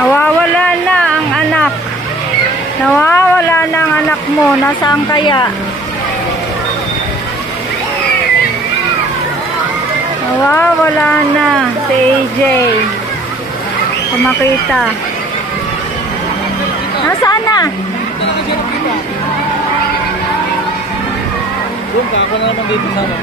Nawawala na ang anak. Nawawala na ang anak mo. Nasaan kaya? Nawawala na si AJ. Kumakita. Nasaan na? Doon ka, ako na naman dito sana.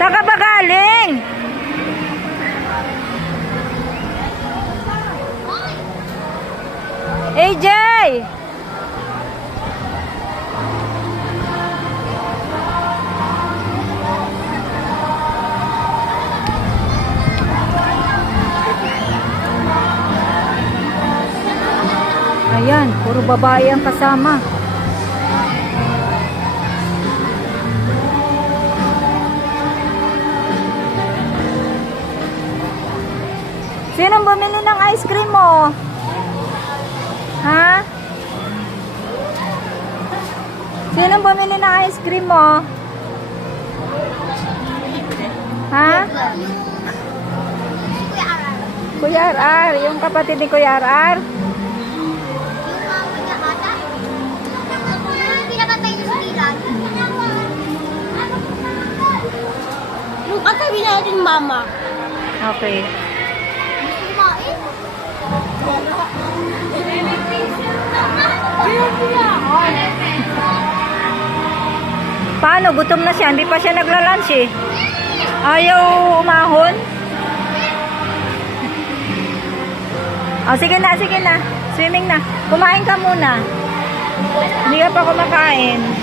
Saan ka ba galing? AJ! Ayan, puro babae ang kasama. Sinong bumili ng ice cream mo? Ha? Sinong bumili ng ice cream mo? Ha? Kuya RR. Yung kapatid ni Kuya RR? Yung katabi natin, mama. Okay. Paano? Gutom na siya. Hindi pa siya nagla-lunch eh. Ayaw umahon? Oh, sige na, sige na. Swimming na. Kumain ka muna. Hindi ka pa kumakain.